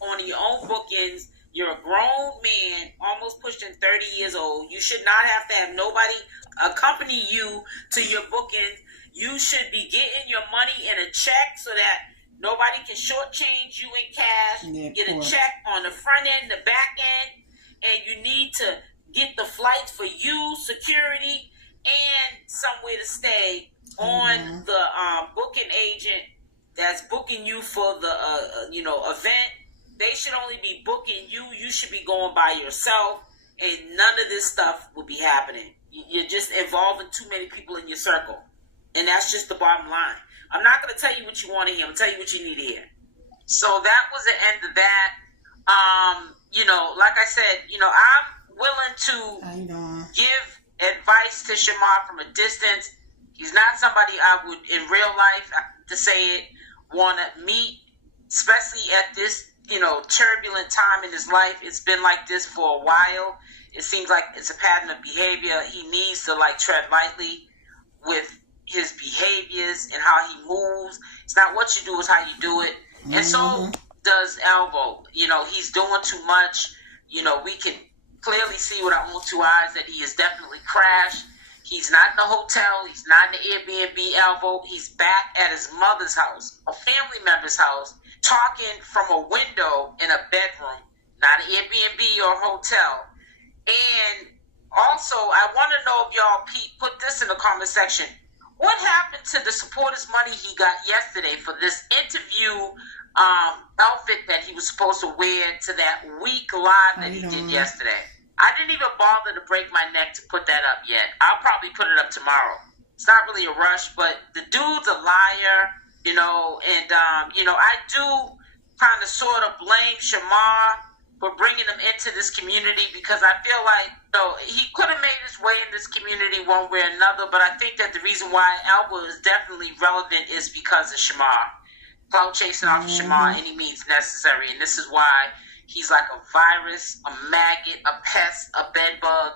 On your own bookings. You're a grown man, almost pushing 30 years old. You should not have to have nobody accompany you to your bookings. You should be getting your money in a check so that nobody can shortchange you in cash. Yeah, get a check on the front end, the back end, and you need to get the flights for you, security, and somewhere to stay on the booking agent that's booking you for the event. They should only be booking you. You should be going by yourself, and none of this stuff will be happening. You're just involving too many people in your circle, and that's just the bottom line. I'm not going to tell you what you want to hear. I'm going to tell you what you need to hear. So that was the end of that. Like I said, I'm willing to give advice to Shamar from a distance. He's not somebody I would, in real life, to say it, want to meet, especially at this, turbulent time in his life. It's been like this for a while. It seems like it's a pattern of behavior. He needs to tread lightly with his behaviors and how he moves. It's not what you do, it's how you do it. And so does Alvo. He's doing too much. We can clearly see with our own two eyes that he has definitely crashed. He's not in the hotel. He's not in the Airbnb, Alvo. He's back at his mother's house, a family member's house, talking from a window in a bedroom, not an Airbnb or hotel. And also, I want to know if y'all put this in the comment section. What happened to the supporters money he got yesterday for this interview outfit that he was supposed to wear to that week live that he did yesterday? I didn't even bother to break my neck to put that up yet. I'll probably put it up tomorrow. It's not really a rush, but the dude's a liar, and I do kind of sort of blame Shamar for bringing him into this community, because I feel like he could have made his way in this community one way or another, but I think that the reason why Alva is definitely relevant is because of Shamar. Cloud chasing off Shamar any means necessary, and this is why he's like a virus, a maggot, a pest, a bed bug,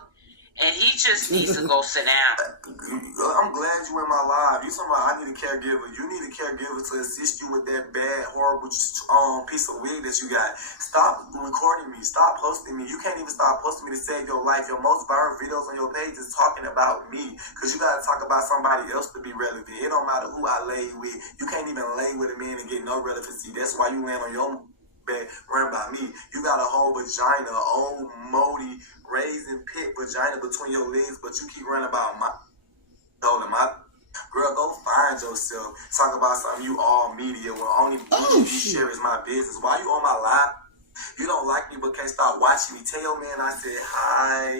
and he just needs to go sit down. I'm glad you in my live. You talking about I need a caregiver. You need a caregiver to assist you with that bad, horrible piece of wig that you got. Stop recording me. Stop posting me. You can't even stop posting me to save your life. Your most viral videos on your page is talking about me, because you got to talk about somebody else to be relevant. It don't matter who I lay with. You can't even lay with a man and get no relevancy. That's why you land on your bed run by me. You got a whole vagina, old moldy raisin pit vagina between your legs, but you keep running about my girl. Go find yourself. Talk about something you all media will only you share is my business. Why you on my live? You don't like me but can't stop watching me. Tell your man I said hi.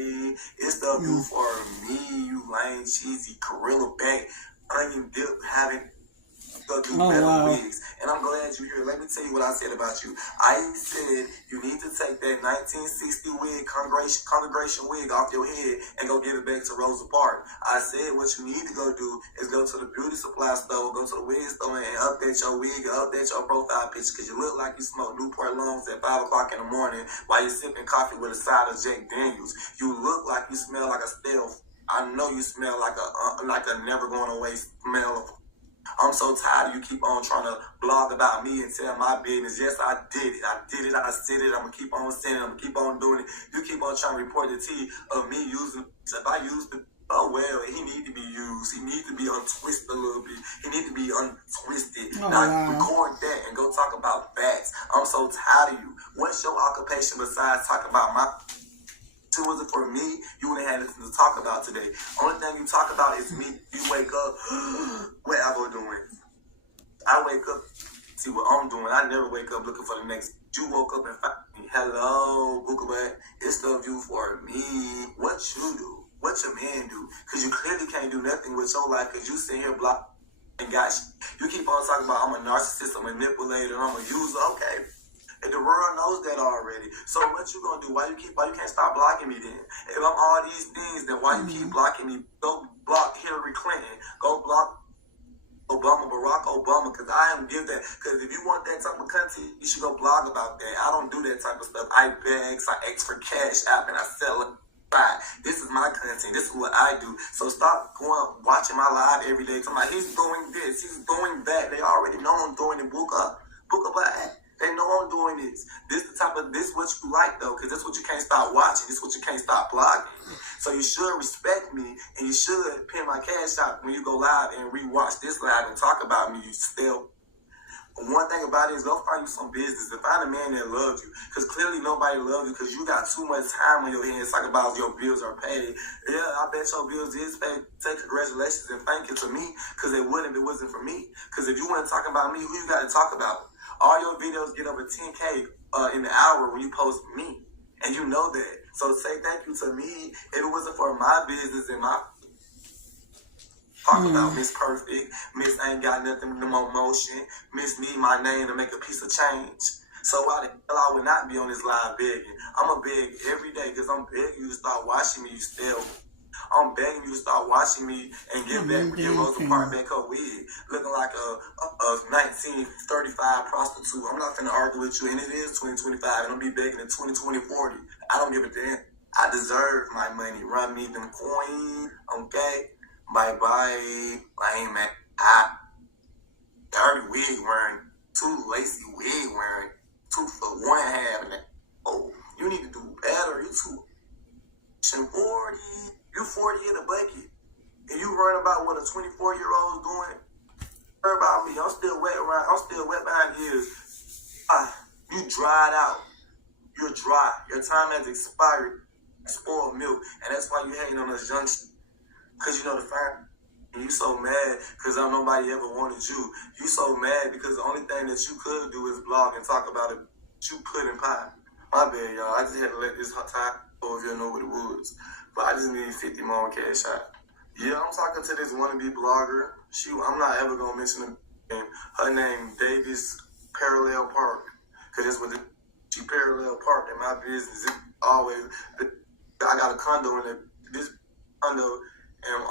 It's the view for me. You lame cheesy gorilla back onion dip having go do better wigs. And I'm glad you're here. Let me tell you what I said about you. I said you need to take that 1960 wig, congregation wig off your head and go give it back to Rosa Parks. I said what you need to go do is go to the beauty supply store, go to the wig store and update your wig and update your profile picture, because you look like you smoke Newport Longs at 5 o'clock in the morning while you're sipping coffee with a side of Jack Daniels. You look like you smell like a stale. I know you smell like a never going away smell of. I'm so tired of you keep on trying to blog about me and tell my business. Yes, I did it. I said it. I'm going to keep on saying it. I'm going to keep on doing it. You keep on trying to report the tea of me using. If I used it, oh well, he need to be used. He need to be untwisted a little bit. He need to be untwisted. Record that and go talk about facts. I'm so tired of you. What's your occupation besides talking about my... If it wasn't for me, you wouldn't have nothing to talk about today. Only thing you talk about is me. You wake up, what am I doing? I wake up, see what I'm doing. I never wake up looking for the next. You woke up and found me. Hello, Bookabat. It's the view for me. What you do? What your man do? Because you clearly can't do nothing with your life, because you sit here block and got you keep on talking about I'm a narcissist, a manipulator, I'm a user. Okay. And the world knows that already. So what you gonna do? Why you can't stop blocking me then? If I'm all these things, then why you keep blocking me? Go block Hillary Clinton. Go block Obama, Barack Obama, because I am give that. Because if you want that type of content, you should go blog about that. I don't do that type of stuff. I beg, I ask for cash app, and I sell it. This is my content. content. This is what I do. So stop watching my live every day. Talking about he's doing this, he's doing that. They already know I'm doing it. Book up at. They know I'm doing this. This what you like though, because this what you can't stop watching. This what you can't stop blogging. So you should respect me, and you should pin my cash out when you go live and rewatch this live and talk about me. You still. One thing about it is go find you some business and find a man that loves you. Because clearly nobody loves you because you got too much time on your hands talking about your bills are paid. Yeah, I bet your bills is paid. Say congratulations and thank you to me because they wouldn't if it wasn't for me. Because if you want to talk about me, who you got to talk about? All your videos get over 10K in the hour when you post me. And you know that. So say thank you to me. If it wasn't for my business and my talk about Miss Perfect, Miss Ain't Got Nothing No Motion, Miss Need My Name to make a piece of change. So why the hell I would not be on this live begging? I'm going to beg every day because I'm begging you to start watching me, you still. I'm begging you to start watching me and get Rosa Parks back her wig. Looking like a 1935 prostitute. I'm not going to argue with you, and it is 2025, and I'm be begging in 2020, 40. I don't give a damn. I deserve my money. Run me them coins, okay? Bye-bye. Lame man. Dirty wig wearing, too lacy wig wearing, 2 for 1 having it. Oh, you need to do better. You too 40. You 40 in a bucket. And you worrying about what a 24-year-old is doing? Worry about me. I'm still wet behind ears. You dried out. You're dry. Your time has expired. Spoiled milk. And that's why you hating on us young shit. Because you know the fact. And you so mad because nobody ever wanted you. You so mad because the only thing that you could do is blog and talk about it. You pudding pie. My bad, y'all. I just had to let this time go if you know what it was. But I just need 50 more cash out. Yeah, I'm talking to this wannabe blogger. I'm not ever going to mention her name. Her name, Davis Parallel Park. Because that's what she parallel park in my business. It always, I got a condo in this condo and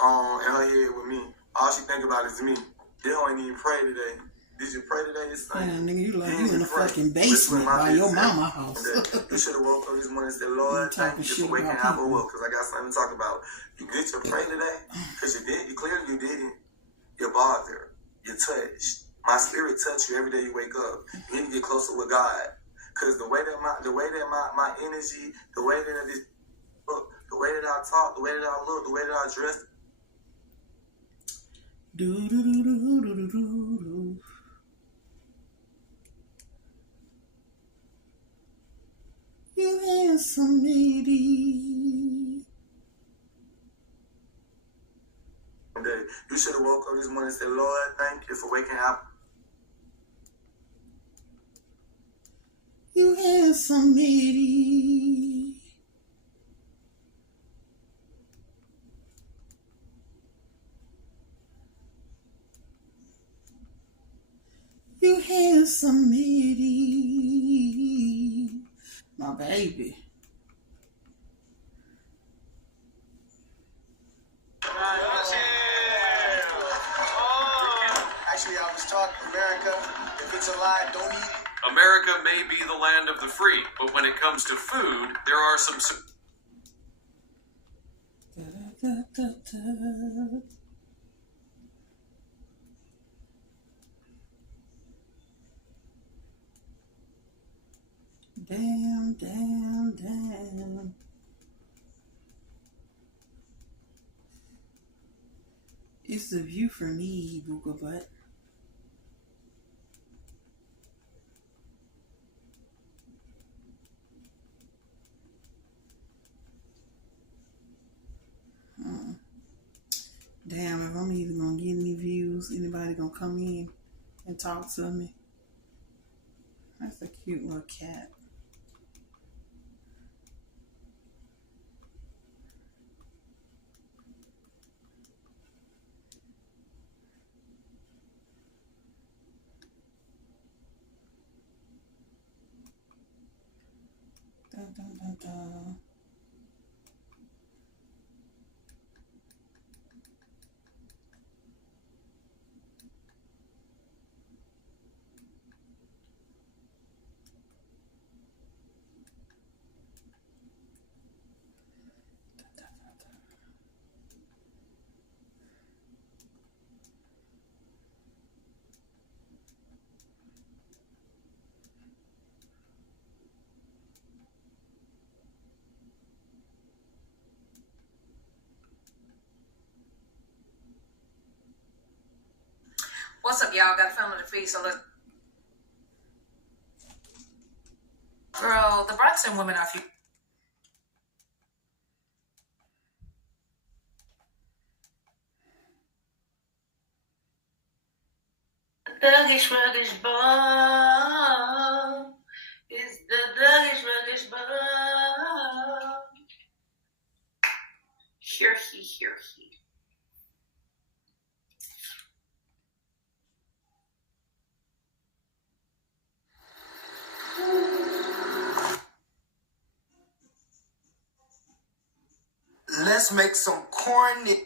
her head with me. All she think about is me. They don't even pray today. Did you pray today? It's Sunday. Damn, nigga, you like you in the fucking basement by your mama house. You should have woke up this morning and said, Lord, thank you for waking up because I got something to talk about. You get your pray today? Because you did. Clearly you didn't. You're bothered. You're touched. My spirit touched you every day you wake up. You need to get closer with God. Because the way that my energy, the way that I look, the way that I talk, the way that I look, the way that I dress. You handsome lady. You should have woke up this morning and said, Lord, thank you for waking up. You handsome lady. You handsome lady. My baby. Actually, I was taught America, if it's a lie, don't eat it. America may be the land of the free, but when it comes to food, there are some... Damn. It's the view for me, Booga Butt. Damn, if I'm even gonna get any views, anybody gonna come in and talk to me? That's a cute little cat. Dun, dun, dun, dun. What's up, y'all? Got a film in the feed, so let's... Girl, the Bronson women are few. Thuggish, ruggish ball. It's the thuggish, ruggish ball. Here he. Let's make some corny.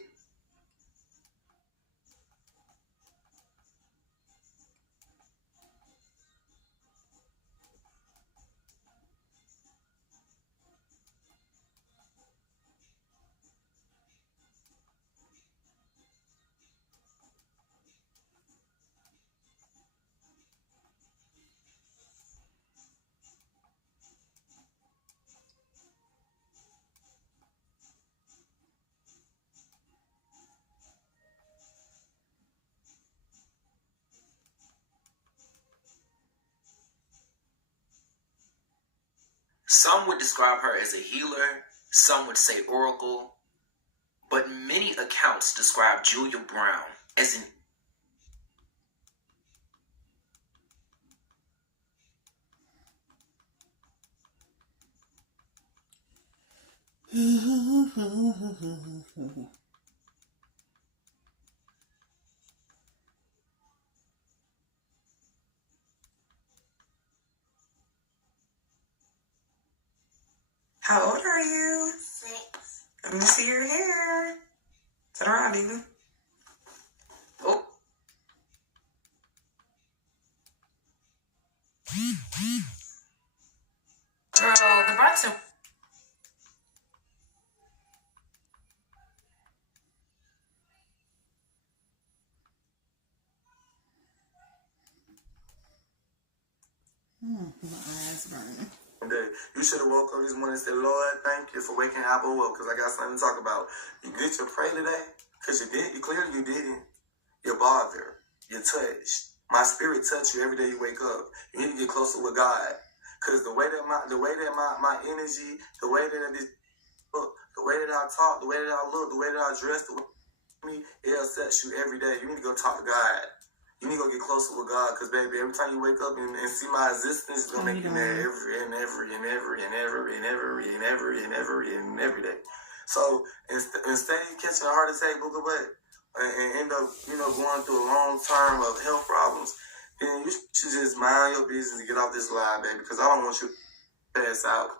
Some would describe her as a healer, some would say oracle, but many accounts describe Julia Brown as an How old are you? 6. Let me see your hair. Turn around, Diva. oh, Girl, the Bronson... My eyes burning. You should have woke up this morning and said, Lord, thank you for waking Apple up because I got something to talk about. You get your pray today? Because you did. You clearly you didn't. You're bothered. You're touched. My spirit touch you every day you wake up. You need to get closer with God. Because the way that my energy, the way that this look, the way that I talk, the way that I look, the way that I dress, the way me, it upsets you every day. You need to go talk to God. You need to go get closer with God, because baby, every time you wake up and see my existence, it's gonna make you mad every day. So instead of catching a heart attack, book away, and end up, going through a long term of health problems, then you should just mind your business and get off this line, baby, because I don't want you to pass out.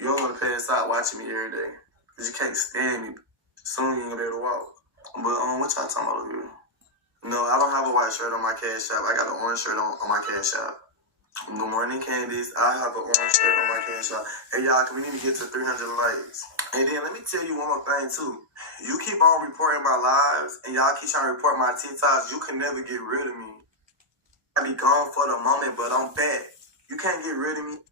You don't want to pass out watching me every day, because you can't stand me. Soon you ain't gonna be able to walk. But what y'all talking about over here? No, I don't have a white shirt on my Cash App. I got an orange shirt on my Cash App. Good morning, Candice. I have an orange shirt on my Cash App. Hey, y'all, we need to get to 300 likes. And then let me tell you one more thing, too. You keep on reporting my lives, and y'all keep trying to report my TikToks. You can never get rid of me. I be gone for the moment, but I'm back. You can't get rid of me.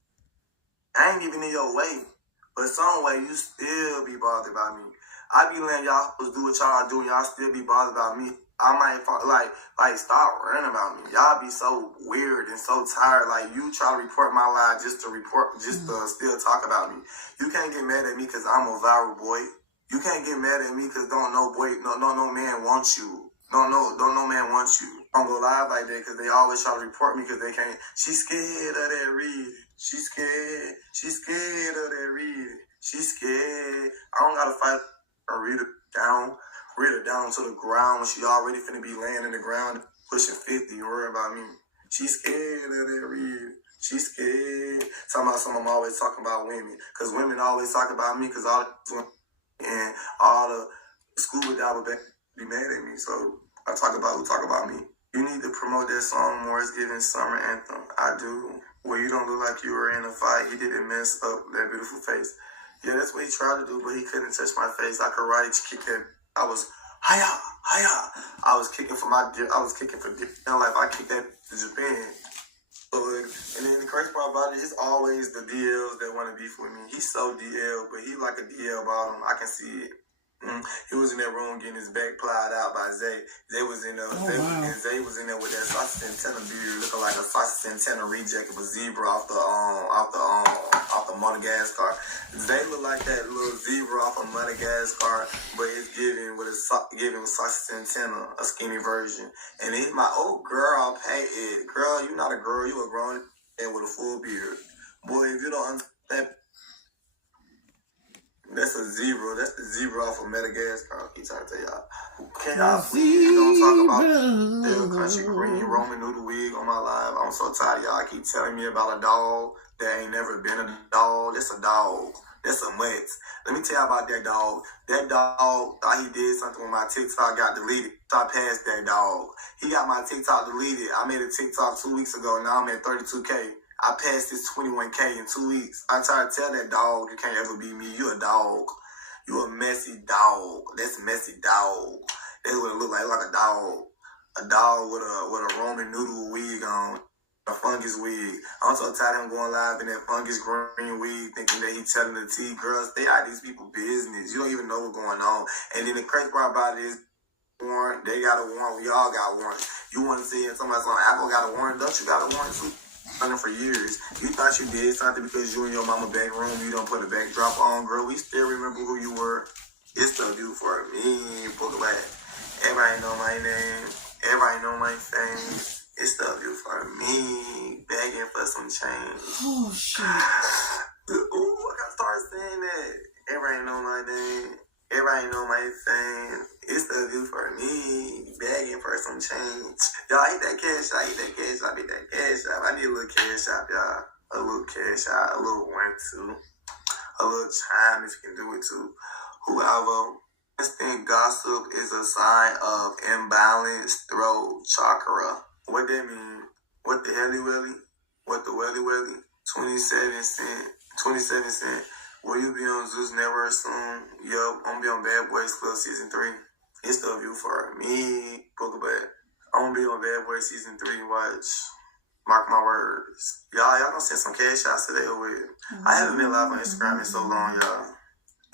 I ain't even in your way. But some way, you still be bothered by me. I be letting y'all do what y'all do, and y'all still be bothered about me. I might stop running about me. Y'all be so weird and so tired. Like, you try to report my life just to still talk about me. You can't get mad at me because I'm a viral boy. You can't get mad at me because no man wants you. No man wants you. Don't go live like that because they always try to report me because they can't. She's scared of that read. She's scared. She's scared of that read. She's scared. I don't gotta fight or read her down to the ground when she already finna be laying in the ground pushing 50, worrying about me. She's scared of that read. She's scared. Talking about something I'm always talking about women. Because women always talk about me because all the scuba diver be mad at me. So I talk about who talk about me. You need to promote that song more. It's giving summer anthem. I do. Where you don't look like you were in a fight. He didn't mess up that beautiful face. Yeah, that's what he tried to do, but he couldn't touch my face. I karate kick it. I was hiya. I was kicking for dear life. I kicked that to Japan. So, and then the crazy part about it is always the DLs that want to beef with me. He's so DL, but he like a DL bottom. I can see it. He was in that room getting his back plied out by Zay. Zay was in there, and Zay was in there with that Saucy Santana beard, looking like a Saucy Santana reject of a zebra off the Madagascar. Zay looked like that little zebra off of Madagascar, but it's giving with Saucy Santana a skinny version. And he's my girl, girl, you not a girl, you a grown man with a full beard. Boy, if you don't understand. That's a zebra. That's the zebra off of Madagascar. I keep trying to tell y'all. Can y'all please don't talk about the country green Roman noodle wig on my live? I'm so tired of y'all keep telling me about a dog that ain't never been a dog. That's a dog. That's a mutt. Let me tell y'all about that dog. That dog thought he did something when my TikTok got deleted. So I passed that dog. He got my TikTok deleted. I made a TikTok 2 weeks ago. Now I'm at 32K. I passed this 21K in 2 weeks. I tried to tell that dog, you can't ever be me. You a dog. You a messy dog. That's a messy dog. That's what it look like a dog. A dog with a Roman noodle wig on. A fungus wig. I'm so tired of him going live in that fungus green wig, thinking that he telling the tea girls, stay out of these people's business. You don't even know what's going on. And then the crazy part about it is, warrant. They got a warrant. We all got warrants. You want to see somebody's on Apple got a warrant? Don't you got a warrant too? For years. You thought you did something because you in your mama back room, you don't put a backdrop on, girl. We still remember who you were. It's still you for me. Book back. Everybody know my name. Everybody know my face. It's still you for me. Begging for some change. Oh shit. Ooh, I gotta start saying that. Everybody know my name. Everybody know my fame. It's the view for me. Begging for some change. Y'all hit that cash out. Hit that cash out. Hit that cash out. I need a little cash out, y'all. A little cash out. A little one, too. A little chime if you can do it, too. Whoever. Instant gossip is a sign of imbalanced throat chakra. What that mean? What the helly welly? What the welly welly? 27 cent. 27 cent. Will you be on Zeus Network soon? Yup, I'm gonna be on Bad Boys Club Season 3. It's the view for me. Book about. I'm gonna be on Bad Boys Season 3. Watch. Mark my words. Y'all gonna send some cash shots today or with. I haven't been live on Instagram in so long, y'all.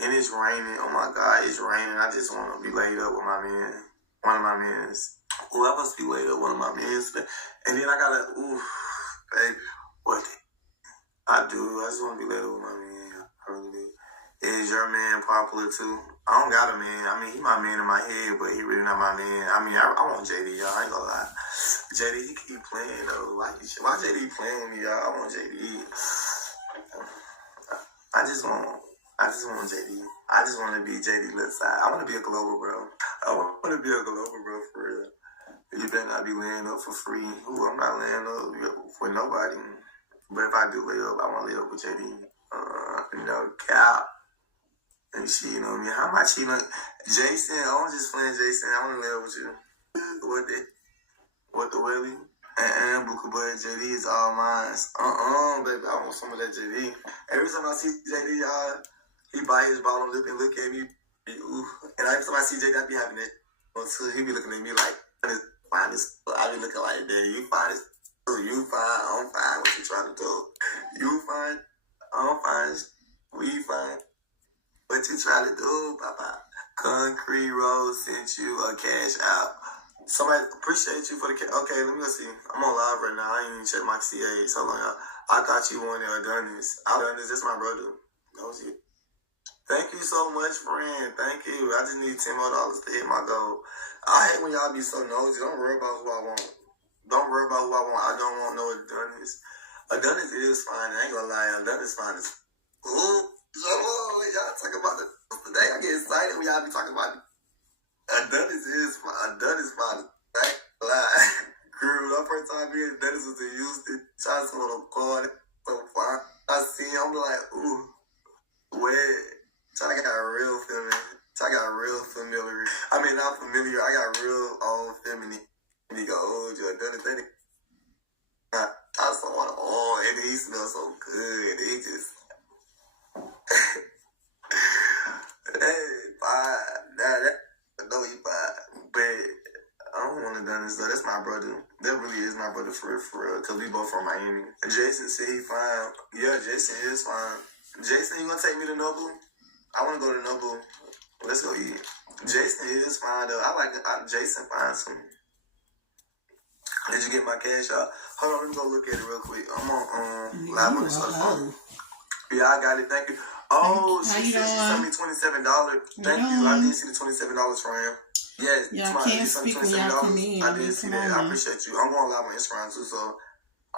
And it's raining. Oh my God, it's raining. I just wanna be laid up with my man. One of my mans. Whoever be laid up, one of my mans. And then I gotta, baby, what? I do. I just wanna be laid up with my man. Is your man popular too? I don't got a man. I mean, he my man in my head, but he really not my man. I mean, I want JD, y'all. I ain't gonna lie. JD, he keep playing though. Why JD playing with me, y'all? I want JD. I just want JD. I just want to be JD left side. I want to be a global bro. I want to be a global bro for real. You better not be laying up for free. Ooh, I'm not laying up for nobody. But if I do lay up, I want to lay up with JD. No cap. And she, you know me. How am I cheating on Jason? I want just playing Jason. I want to lay up with you. What the Willie? And Buka Boy JD is all mine. Baby, I want some of that JD. Every time I see JD, he bite his bottom lip and look at me. Ooh. And every time I see JD, I be having that. He be looking at me like, fine as I be looking like that. You fine as you fine. I'm fine. What you trying to do? You fine. I'm fine. We fine. What you trying to do, Papa? Concrete Rose sent you a cash out. Somebody appreciate you for the cash. Okay, let me go see. I'm on live right now. I ain't even check my CAs. Hold on, y'all. I thought you wanted Adonis. Adonis, that's my brother. That was you. Thank you so much, friend. Thank you. I just need $10 more to hit my goal. I hate when y'all be so nosy. Don't worry about who I want. Don't worry about who I want. I don't want no Adonis. Adonis is fine. I ain't gonna lie. Adonis fine as ooh, y'all talk about it today. I get excited when y'all be talking about it. Adonis is fine. Adonis fine. Right? Lie. Girl, that first time being Adonis was in Houston. Trying to sort of call it so far. I see him, I'm like, ooh, where? I got real feminine. I got real familiar. I mean, not familiar. I got real old feminine. He go, oh, you Adonis. I saw one. Oh, and he smells so good. He just. Hey, I know he fine, but I don't want to done this though. That's my brother. That really is my brother for real. Cause we both from Miami. Jason said he fine. Yeah, Jason is fine. Jason, you gonna take me to Nobu? I want to go to Nobu Let's go eat. Jason is fine though. I like Jason fine too. Did you get my cash out? Hold on, let me go look at it real quick. I'm on live on this other phone. Yeah, I got it. Thank you. Oh, she said she sent me $27. Thank you. I did see the $27 from him. Yes, y'all can't speak when y'all come in. I did see that. I appreciate you. I'm going live on Instagram too, so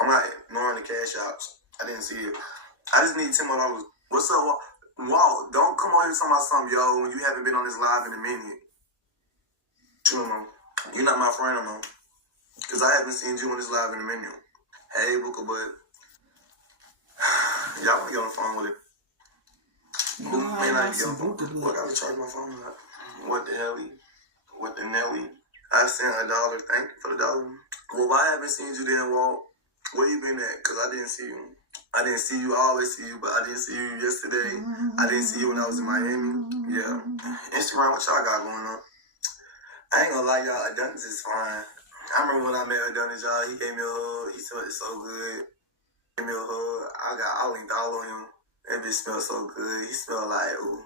I'm not ignoring the cash outs. I didn't see it. I just need $10 more. What's up? Wow, don't come on here talking about something, yo, when you haven't been on this live in a minute. You're not my friend no more. Because I haven't seen you on this live in a minute. Hey, Booker Bud. Y'all want to get on the phone with it? Who may not get on the phone? What got to charge my phone up? What the hell? What the Nelly? I sent $1. Thank you for the $1. Well, why I haven't seen you then, Walt? Where you been at? Because I didn't see you. I didn't see you. I always see you, but I didn't see you yesterday. I didn't see you when I was in Miami. Yeah. Instagram, what y'all got going on? I ain't gonna lie, y'all. Adonis is fine. I remember when I met Adonis, y'all. He gave me a hug. He smelled so good. He gave me a hug. I linked all on him. That bitch smelled so good. He smelled like, ooh.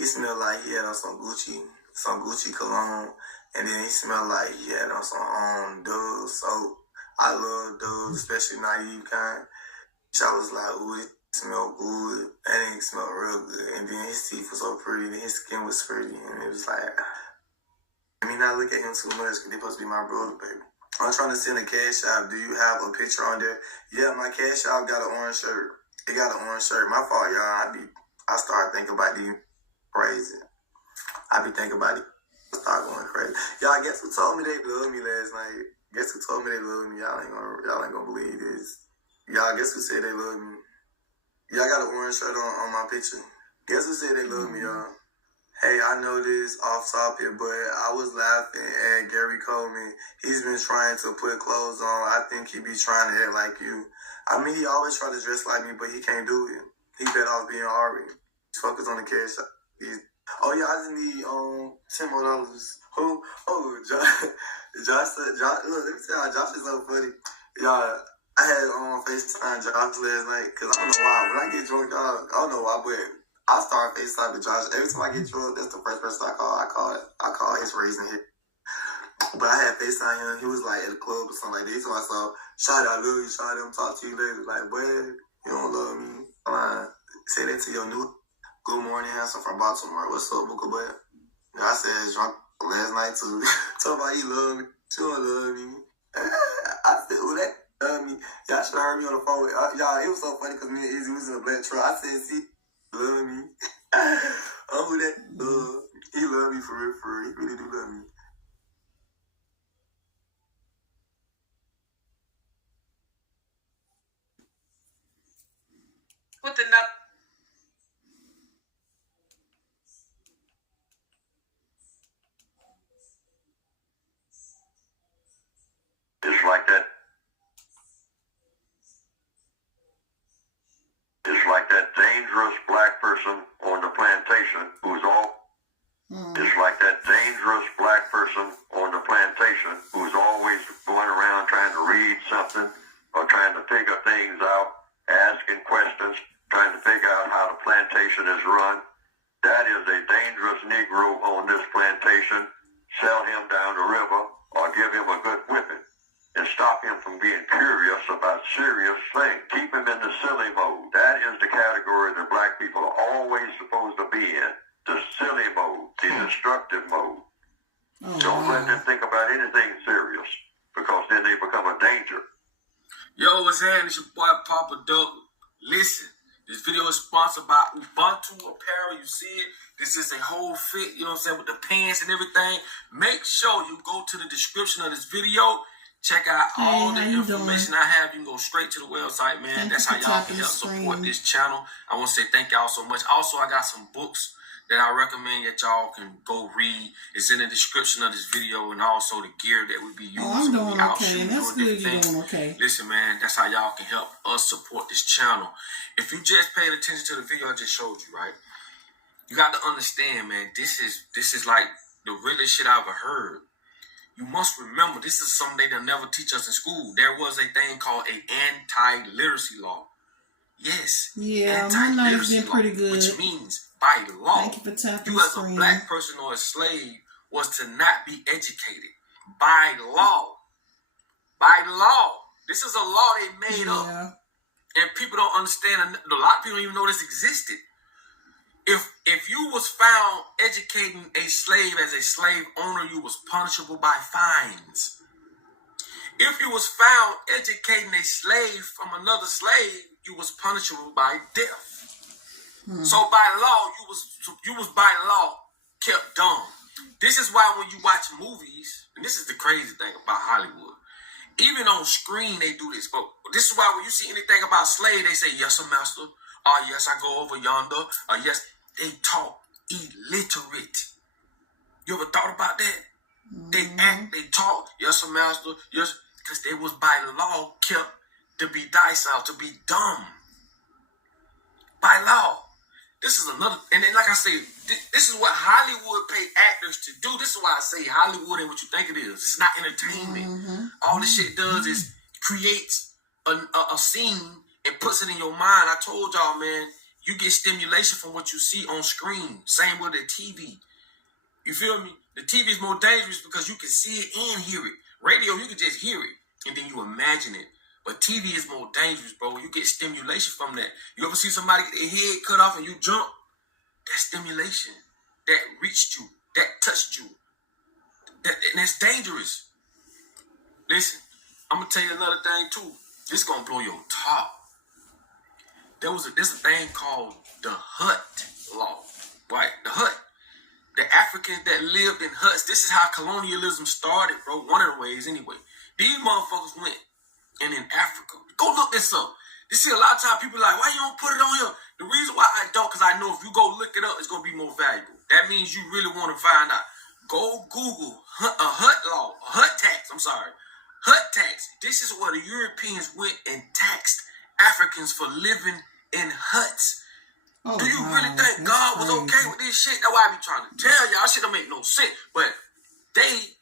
He smelled like he had on some Gucci cologne. And then he smelled like he had on some Dove soap. I love Dove, especially naive kind. I was like, ooh, it smelled good. That ain't smell real good. And then his teeth was so pretty, and his skin was pretty. And it was like, let me not look at him too much, because they're supposed to be my brother, baby. I'm trying to send a cash app. Do you have a picture on there? Yeah, my cash app got an orange shirt. It got an orange shirt. My fault, y'all. I started thinking about these crazy. I be thinking about it. I start going crazy. Y'all, guess who told me they loved me last night? Guess who told me they loved me? Y'all ain't gonna believe this. Y'all, guess who said they love me? Y'all got an orange shirt on my picture. Guess who said they love me, y'all? Hey, I know this off topic, but I was laughing at Gary Coleman. He's been trying to put clothes on. I think he be trying to act like you. I mean, he always try to dress like me, but he can't do it. He better off being Ari. Focus on the cash. Oh, yeah, I just need $10 more. Who? Oh, Josh. Look, let me tell y'all, Josh is so funny. Y'all, I had FaceTime Josh last night, because I don't know why. When I get drunk, y'all, I don't know why, but I start FaceTime with Josh. Every time I get drunk, that's the first person I call. I call his raising hit. But I had FaceTime him. He was like at a club or something like that. So I saw, Shawty, I love you, Shawty. I'm talk to you later. Like, boy, you don't love me. Come on. Say that to your new good morning, handsome from Baltimore. What's up, Booker Boy? I said drunk last night too. Talking about you love me. She don't love me. I said, well, that love me. Y'all should have heard me on the phone. Y'all, it was so funny because me and Izzy was in a black truck. I said, see, love me. Who that? He love me for real, for real. He really do love me. Put the nut. It's like that. It's like that dangerous black person on the plantation who's all. It's like that dangerous black person on the plantation who's always going around trying to read something or trying to figure things out, asking questions, trying to figure out how the plantation is run. That is a dangerous Negro on this plantation. Sell him down the river or give him a good whipping and stop him from being curious about serious things. Keep him in the silly mode. That is the category that black people are always supposed to be in. The silly mode, the destructive mode. Don't let them think about anything serious, because then they become a danger. Yo, what's happening? It's your boy Papa Dope. Listen, this video is sponsored by Ubuntu Apparel. You see it? This is a whole fit, you know what I'm saying, with the pants and everything. Make sure you go to the description of this video. Check out all the information I have. You can go straight to the website, man. That's how y'all can help support this channel. I want to say thank y'all so much. Also, I got some books that I recommend that y'all can go read. It's in the description of this video, and also the gear that we be using. I'm doing okay. That's good. You're doing okay. Listen, man, that's how y'all can help us support this channel. If you just paid attention to the video I just showed you, right? You got to understand, man, this is like the realest shit I've ever heard. You must remember, this is something they'll never teach us in school. There was a thing called an anti-literacy law. Yes. Yeah, my knowledge been pretty good. Which means by law, Thank you for tapping you as a screen. black person or a slave was to not be educated by law. By law. This is a law they made up. And people don't understand. A lot of people don't even know this existed. If you was found educating a slave as a slave owner, you was punishable by fines. If you was found educating a slave from another slave, you was punishable by death. So by law, you was by law kept dumb. This is why when you watch movies, and this is the crazy thing about Hollywood, even on screen they do this. But this is why when you see anything about slave, they say, yes, sir, master. Yes, I go over yonder. Yes, they talk illiterate. You ever thought about that? They act, they talk, yes, sir, master. Yes, because they was by law kept to be docile, to be dumb. By law. This is another, and then like I say, this is what Hollywood pay actors to do. This is why I say Hollywood ain't what you think it is. It's not entertainment. All this shit does is creates a scene and puts it in your mind. I told y'all, man, you get stimulation from what you see on screen. Same with the TV. You feel me? The TV is more dangerous because you can see it and hear it. Radio, you can just hear it and then you imagine it. But TV is more dangerous, bro. You get stimulation from that. You ever see somebody get their head cut off and you jump? That's stimulation. That reached you. That touched you. And that's dangerous. Listen, I'm going to tell you another thing, too. This going to blow your top. There's a thing called the Hut Law. Right? The Hut. The Africans that lived in huts. This is how colonialism started, bro. One of the ways, anyway. These motherfuckers went. And in Africa, go look this up. You see, a lot of times people like, why you don't put it on here? The reason why I don't, because I know if you go look it up, it's going to be more valuable. That means you really want to find out. Go Google a hut law, a hut tax, hut tax. This is where the Europeans went and taxed Africans for living in huts. Do you really think God was okay with this shit? That's why I be trying to tell y'all. Shit don't make no sense. But they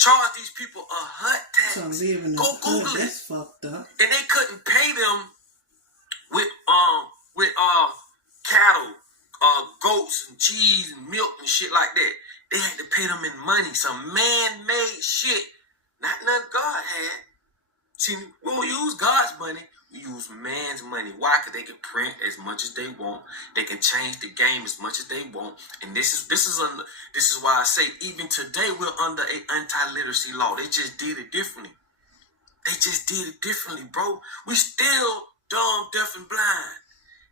charge these people a hut tax. Go Google it. That's fucked up. And they couldn't pay them with cattle, goats and cheese and milk and shit like that. They had to pay them in money, some man-made shit, not none God had. See, we don't use God's money. We use man's money. Why? Because they can print as much as they want. They can change the game as much as they want. And this is why I say even today we're under an anti-literacy law. They just did it differently. Bro. We still dumb, deaf, and blind.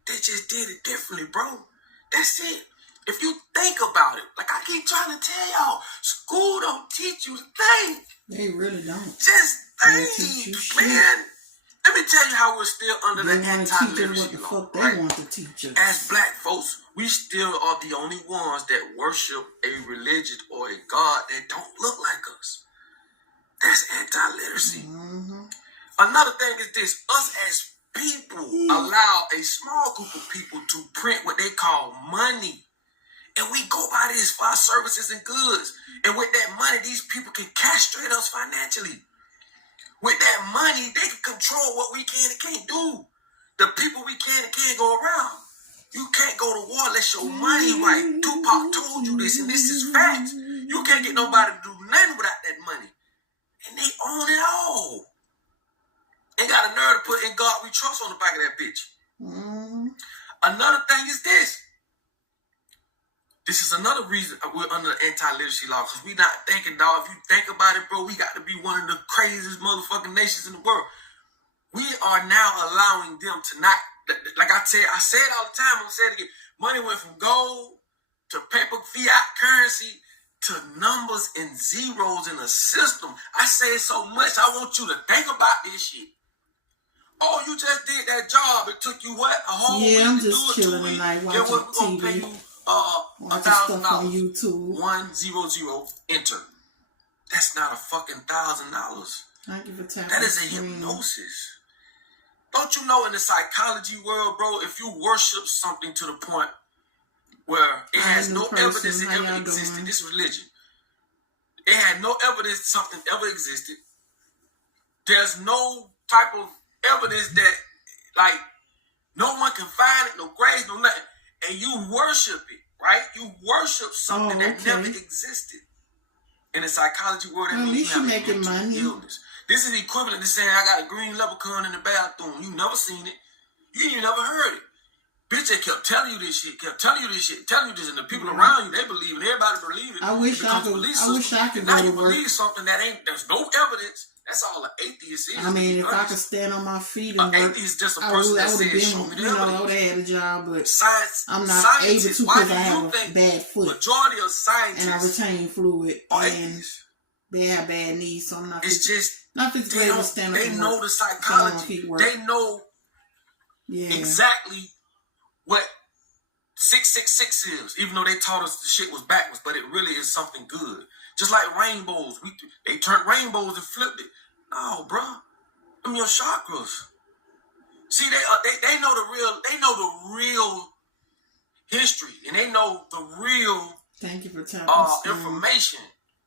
They just did it differently, bro. That's it. If you think about it, like I keep trying to tell y'all, school don't teach you to think. They really don't. Just think, man. Let me tell you how we're still under the anti-literacy law. They want to teach us. As black folks, we still are the only ones that worship a religion or a God that don't look like us. That's anti-literacy. Another thing is this. Us as people allow a small group of people to print what they call money. And we go by this for our services and goods. And with that money, these people can castrate us financially. With that money, they can control what we can and can't do. The people we can and can't go around. You can't go to war unless your money right. Tupac told you this, and this is facts. You can't get nobody to do nothing without that money. And they own it all. They got a nerve to put In God We Trust on the back of that bitch. Another thing is this. This is another reason we're under anti-literacy law, because we not thinking, dog. If you think about it, bro, we got to be one of the craziest motherfucking nations in the world. We are now allowing them to not, like I say it all the time, I'm saying it again, money went from gold to paper fiat currency to numbers and zeros in a system. I say it so much, I want you to think about this shit. Oh, you just did that job. It took you what? A whole week I'm to just do it. chilling tonight watching We're gonna pay TV. you Watching stuff on YouTube. 100 enter. That's not a fucking $1,000. Thank you for tapping. That is a hypnosis. Don't you know in the psychology world, bro, if you worship something to the point where it has no evidence it ever existed, this religion, it had no evidence something ever existed. There's no type of evidence that, like, no one can find it, no graves, no nothing. and you worship it, right? You worship something that never existed. In the psychology world, that means you have a mental illness. This is equivalent to saying I got a green leprechaun in the bathroom. You never seen it. You ain't never heard it. Bitch, they kept telling you this shit, telling you this, and the people around you, they believe it. Everybody believe it. I wish I could now go you to work. believe something that there's no evidence. That's all an atheist is. I mean, if I could stand on my feet and work, atheist is just a person that says, show me the evidence. I would have had a job, but science, I'm not able to because I have a think bad foot. Majority of scientists and I retain fluid are and atheists. They have bad knees, so I'm not. It's just not physically able to stand up. They know the psychology. They know exactly what 666 is, even though they taught us the shit was backwards, but it really is something good. Just like rainbows, they turned rainbows and flipped it. No, bro, them your chakras. See, they know the real history, and they know the real. Thank you for telling information.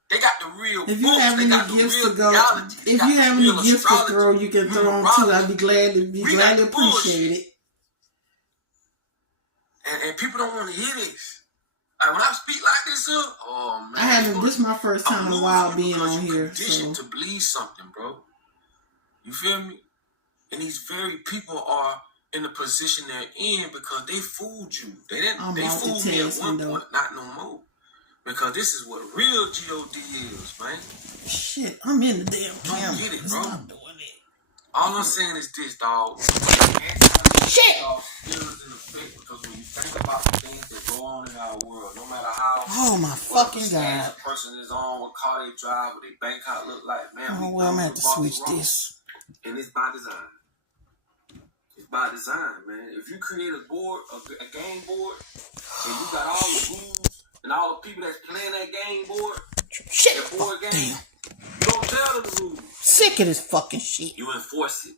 They got the real. If you have any gifts to go, if you have any gifts to throw, you can throw them too. I'd be glad to appreciate it. And people don't want to hear this. Like when I speak like this, oh man, I haven't. This is my first time in a while being on here. Conditioned to believe something, bro. You feel me? And these very people are in the position they're in because they fooled you. They didn't. They fooled me at one point, not no more. Because this is what real God is, man. Shit, I'm in the damn camera. Get it, bro. Stop doing it. All I'm saying is this, dog. Shit. Because when you think about the things that go on in our world, no matter how my fucking God, a person is on, what car they drive, what their bank account look like, man. Oh well, I'm gonna have to switch this. And it's by design. It's by design, man. If you create a board, a game board, and you got all the rules and all the people that's playing that game board, that board game, you don't tell them the rules. Sick of this fucking shit. You enforce it.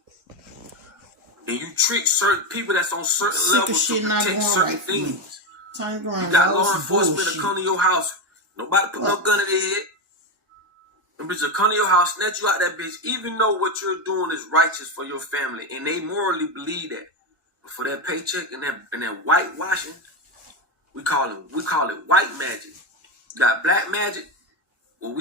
And you trick certain people that's on certain levels to protect certain things. You got law enforcement to come to your house. Nobody put no gun in their head. Them bitches will come to your house, snatch you out that bitch, even though what you're doing is righteous for your family. And they morally believe that. But for that paycheck and that whitewashing, we call it white magic. You got black magic, and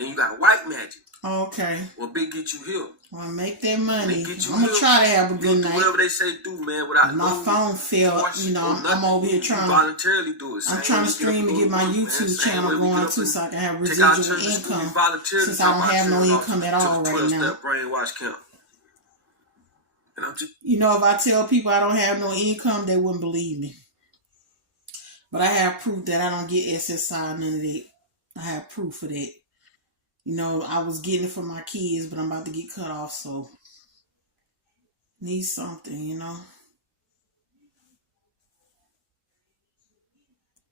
you got white magic. Okay. Well, big get you here. Well, make that money. I'm gonna try to have a good night. Whatever they say do, man. Without my phone fell. You know, I'm over here trying to voluntarily do it. I'm trying to stream to get my YouTube channel going too, so I can have residual income. Since I don't have no income at all right now. You know, if I tell people I don't have no income, they wouldn't believe me. But I have proof that I don't get SSI, none of that. I have proof of that. You know, I was getting it for my kids, but I'm about to get cut off, so need something, you know.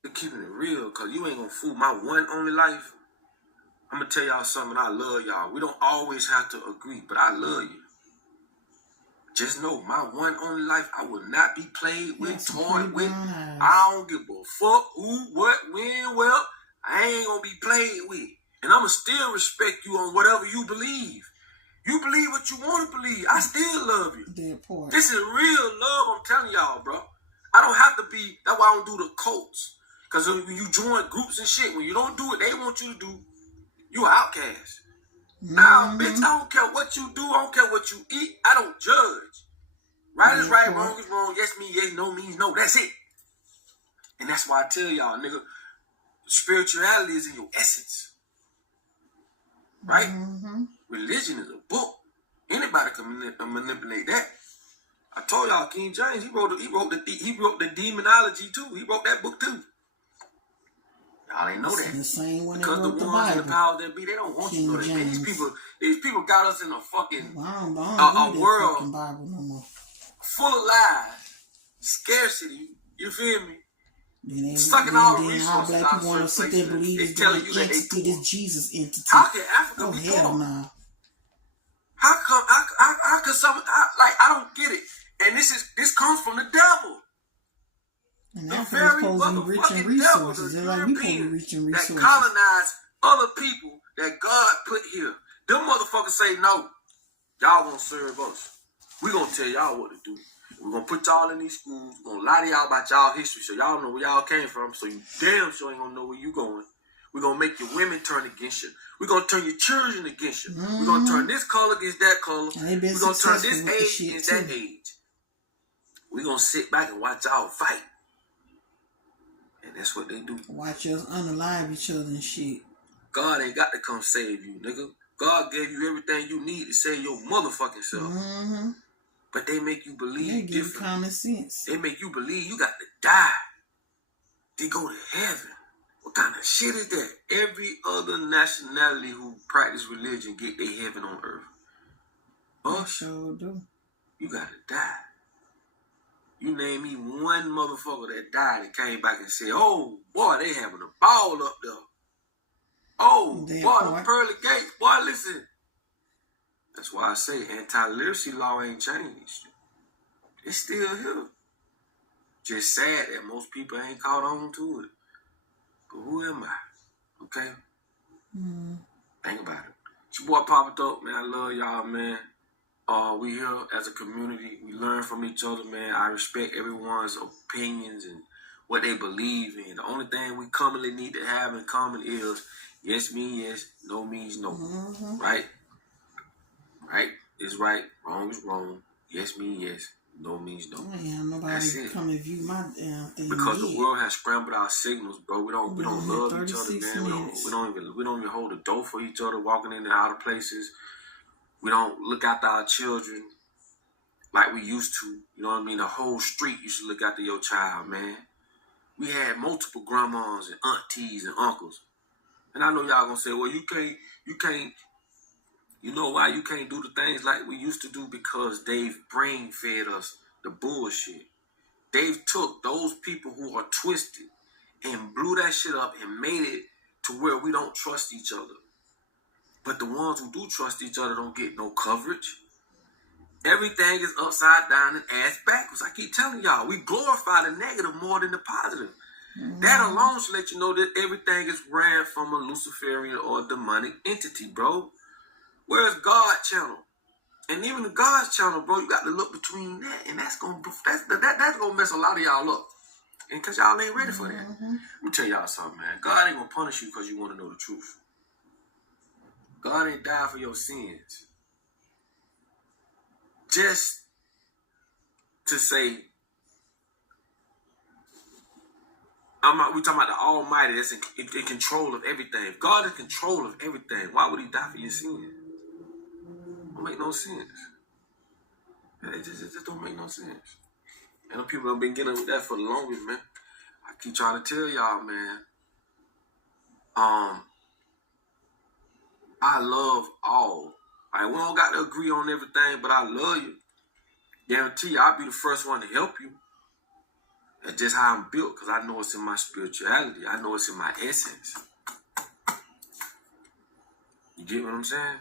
You're keeping it real, because you ain't going to fool my one only life. I'm going to tell y'all something. I love y'all. We don't always have to agree, but I love you. Just know, my one only life, I will not be played with, torn with. I don't give a fuck who, what, when, well. I ain't going to be played with. And I'm going to still respect you on whatever you believe. You believe what you want to believe. I still love you. This is real love, I'm telling y'all, bro. I don't have to be, that's why I don't do the cults. Because when you join groups and shit, when you don't do what they want you to do, you an outcast. Now, bitch, I don't care what you do. I don't care what you eat. I don't judge. Right is right, wrong is wrong. Yes means yes, no means no. That's it. And that's why I tell y'all, nigga, spirituality is in your essence. Right? Religion is a book. Anybody can manipulate that. I told y'all, King James, he wrote the demonology too. He wrote that book too. Y'all ain't know that. The same one because the ones in the powers that be, they don't want you to know that. These people got us in a fucking a world Bible no more. Full of lies, scarcity. You feel me? Then sucking all the resources black people want to sit there and believe they telling you that they this Jesus entity. How can Africa be hell poor? Nah. How come? How can some? I don't get it. And this comes from the devil. And Africa's supposed to be rich in resources. They're like, we supposed to be rich in resources. That colonize other people that God put here. Them motherfuckers say no. Y'all gonna serve us. We gonna tell y'all what to do. We're gonna put y'all in these schools. We're gonna lie to y'all about y'all history so y'all know where y'all came from. So you damn sure ain't gonna know where you going. We're gonna make your women turn against you. We're gonna turn your children against you. We're gonna turn this color against that color. We're gonna turn this age against that age. We're gonna sit back and watch y'all fight. And that's what they do. Watch us unalive each other and shit. God ain't got to come save you, nigga. God gave you everything you need to save your motherfucking self. Mm-hmm. But they make you believe they give different. Common sense. They make you believe you got to die. They go to heaven. What kind of shit is that? Every other nationality who practice religion get their heaven on earth. I sure do. You gotta die. You name me one motherfucker that died and came back and said, oh, boy, they having a ball up there. Oh, boy, the pearly gates. Boy, listen. That's why I say anti-literacy law ain't changed. It's still here. Just sad that most people ain't caught on to it. But who am I? Okay? Think about it. It's your boy Papa Dope, man. I love y'all, man. We here as a community. We learn from each other, man. I respect everyone's opinions and what they believe in. The only thing we commonly need to have in common is yes means yes, no means no. Right? Right is right, wrong is wrong. Yes means yes, no means no. Yeah, nobody come and view my damn thing. Because the world has scrambled our signals, bro. We don't love each other, man. We don't even hold the door for each other, walking in and out of places. We don't look after our children like we used to. You know what I mean? The whole street used to look after your child, man. We had multiple grandmas and aunties and uncles. And I know y'all gonna say, well, you can't. You know why you can't do the things like we used to do? Because they've brain fed us the bullshit. They've took those people who are twisted and blew that shit up and made it to where we don't trust each other. But the ones who do trust each other don't get no coverage. Everything is upside down and ass backwards. I keep telling y'all, we glorify the negative more than the positive. That alone should let you know that everything is ran from a Luciferian or a demonic entity, bro. Where's God channel? And even the God's channel, bro, you got to look between that, and that's gonna mess a lot of y'all up. And cause y'all ain't ready for that. Let me tell y'all something, man. God ain't gonna punish you because you want to know the truth. God ain't died for your sins. Just to say, we talking about the Almighty that's in control of everything. If God is in control of everything, why would he die for your sins? It don't make no sense. It just don't make no sense. And the people have been getting with that for the longest, man. I keep trying to tell y'all, man. I love all. We don't got to agree on everything, but I love you. Guarantee you, I'll be the first one to help you. That's just how I'm built, because I know it's in my spirituality. I know it's in my essence. You get what I'm saying?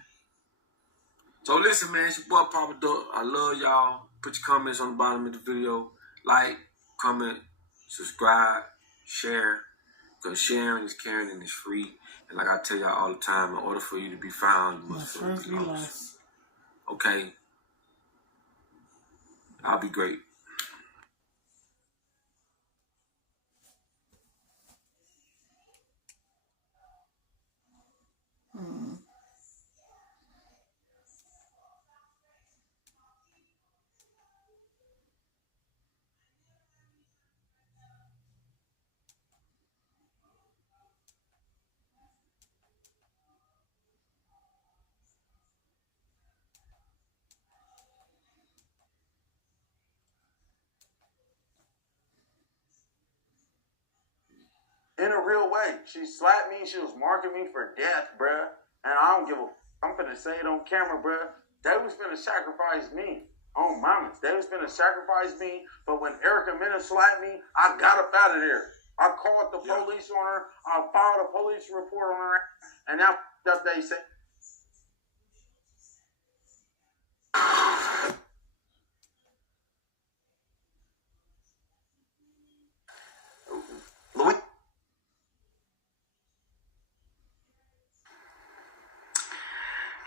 So listen, man, it's your boy Papa Dope. I love y'all. Put your comments on the bottom of the video. Like, comment, subscribe, share. Because sharing is caring and it's free. And like I tell y'all all the time, in order for you to be found, you must first be lost. Okay? I'll be great. In a real way. She slapped me. She was marking me for death, bruh. And I don't give a... I'm finna say it on camera, bruh. They was finna sacrifice me on mamas. They was finna sacrifice me. But when Erica Mena slapped me, I got up out of there. I called the police on her. I filed a police report on her. And now they say...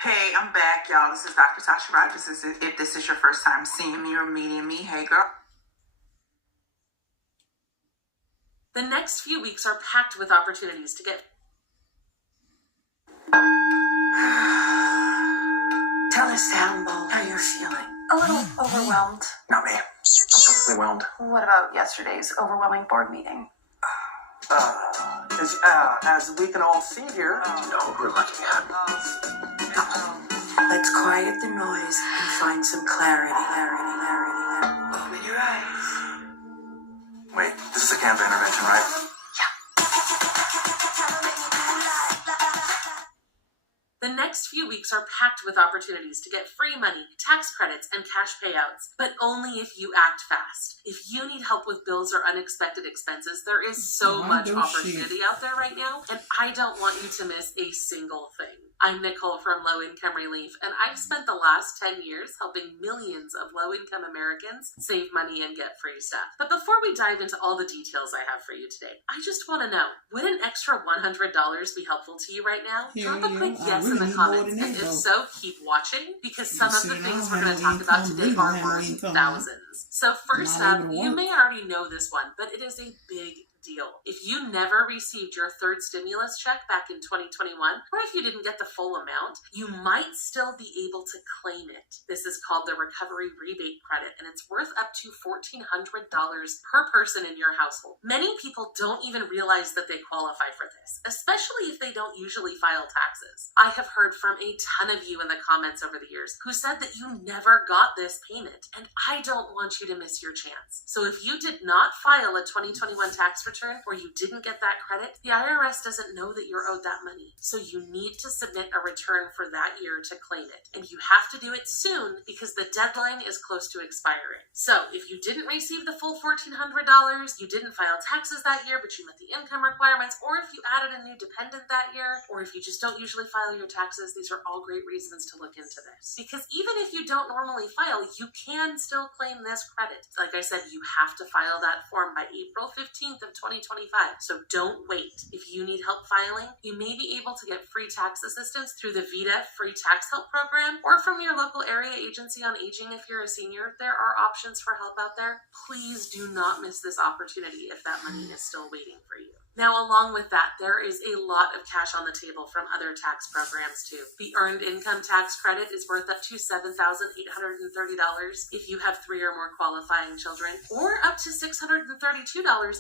Hey, I'm back, y'all. This is Dr. Tasha Rogers. If this is your first time seeing me or meeting me, hey, girl. The next few weeks are packed with opportunities to get... Tell us, Sambo, how you're feeling. A little overwhelmed. Not me. I'm perfectly whelmed. What about yesterday's overwhelming board meeting? As we can all see here, you know what we're looking at. Let's quiet the noise and find some clarity. Open your eyes. Wait, this is a cancer intervention, right? The next few weeks are packed with opportunities to get free money, tax credits, and cash payouts, but only if you act fast. If you need help with bills or unexpected expenses, there is so much opportunity out there right now, and I don't want you to miss a single thing. I'm Nicole from Low Income Relief, and I've spent the last 10 years helping millions of low-income Americans save money and get free stuff. But before we dive into all the details I have for you today, I just want to know, would an extra $100 be helpful to you right now? Drop a quick yes in the comments, and if so, keep watching, because some of the things we're going to talk about today are worth thousands. So first up, you may already know this one, but it is a big deal. If you never received your third stimulus check back in 2021, or if you didn't get the full amount, you might still be able to claim it. This is called the Recovery Rebate Credit, and it's worth up to $1,400 per person in your household. Many people don't even realize that they qualify for this, especially if they don't usually file taxes. I have heard from a ton of you in the comments over the years who said that you never got this payment, and I don't want you to miss your chance. So if you did not file a 2021 tax return, or you didn't get that credit, the IRS doesn't know that you're owed that money. So you need to submit a return for that year to claim it. And you have to do it soon because the deadline is close to expiring. So if you didn't receive the full $1,400, you didn't file taxes that year, but you met the income requirements, or if you added a new dependent that year, or if you just don't usually file your taxes, these are all great reasons to look into this. Because even if you don't normally file, you can still claim this credit. Like I said, you have to file that form by April 15th of 2025, so don't wait. If you need help filing, you may be able to get free tax assistance through the VITA Free Tax Help Program, or from your local area agency on aging if you're a senior. There are options for help out there. Please do not miss this opportunity if that money is still waiting for you. Now, along with that, there is a lot of cash on the table from other tax programs too. The Earned Income Tax Credit is worth up to $7,830 if you have 3 or more qualifying children, or up to $632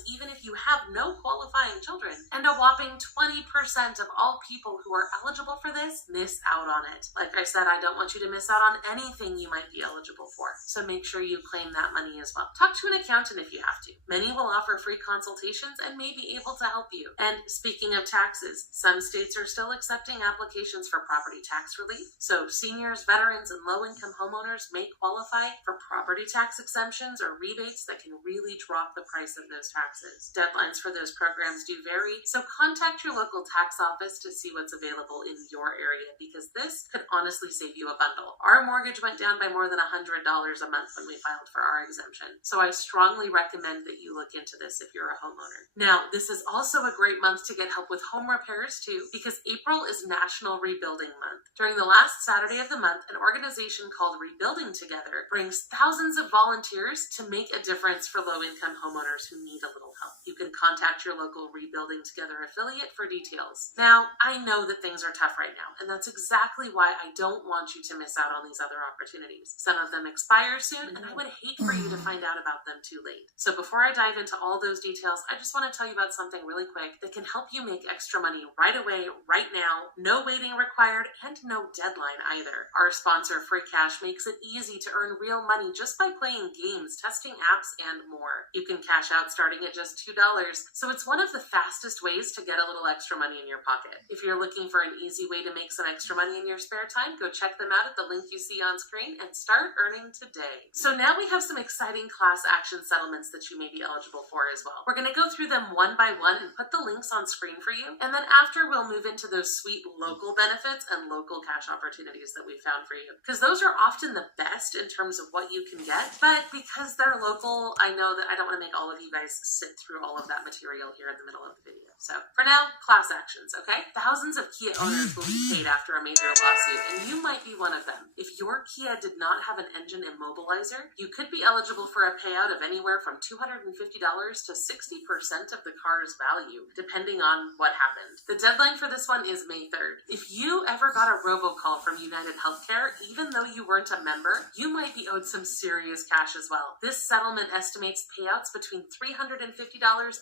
even if you have no qualifying children. And a whopping 20% of all people who are eligible for this miss out on it. Like I said, I don't want you to miss out on anything you might be eligible for, so make sure you claim that money as well. Talk to an accountant if you have to. Many will offer free consultations and may be able to help you. And speaking of taxes, some states are still accepting applications for property tax relief. So seniors, veterans, and low-income homeowners may qualify for property tax exemptions or rebates that can really drop the price of those taxes. Deadlines for those programs do vary, so contact your local tax office to see what's available in your area, because this could honestly save you a bundle. Our mortgage went down by more than $100 a month when we filed for our exemption, so I strongly recommend that you look into this if you're a homeowner. Now, this is also a great month to get help with home repairs too, because April is National Rebuilding Month. During the last Saturday of the month, an organization called Rebuilding Together brings thousands of volunteers to make a difference for low-income homeowners who need a little help. You can contact your local Rebuilding Together affiliate for details. Now, I know that things are tough right now, and that's exactly why I don't want you to miss out on these other opportunities. Some of them expire soon, and I would hate for you to find out about them too late. So before I dive into all those details, I just want to tell you about something really quick that can help you make extra money right away, right now, no waiting required, and no deadline either. Our sponsor, Free Cash, makes it easy to earn real money just by playing games, testing apps, and more. You can cash out starting at just $2, so it's one of the fastest ways to get a little extra money in your pocket. If you're looking for an easy way to make some extra money in your spare time, go check them out at the link you see on screen and start earning today. So now we have some exciting class action settlements that you may be eligible for as well. We're going to go through them one by one one and put the links on screen for you. And then after, we'll move into those sweet local benefits and local cash opportunities that we found for you. Because those are often the best in terms of what you can get. But because they're local, I know that I don't want to make all of you guys sit through all of that material here in the middle of the video. So for now, class actions, okay? Thousands of Kia owners will be paid after a major lawsuit, and you might be one of them. If your Kia did not have an engine immobilizer, you could be eligible for a payout of anywhere from $250 to 60% of the car's value, depending on what happened. The deadline for this one is May 3rd. If you ever got a robocall from United Healthcare, even though you weren't a member, you might be owed some serious cash as well. This settlement estimates payouts between $350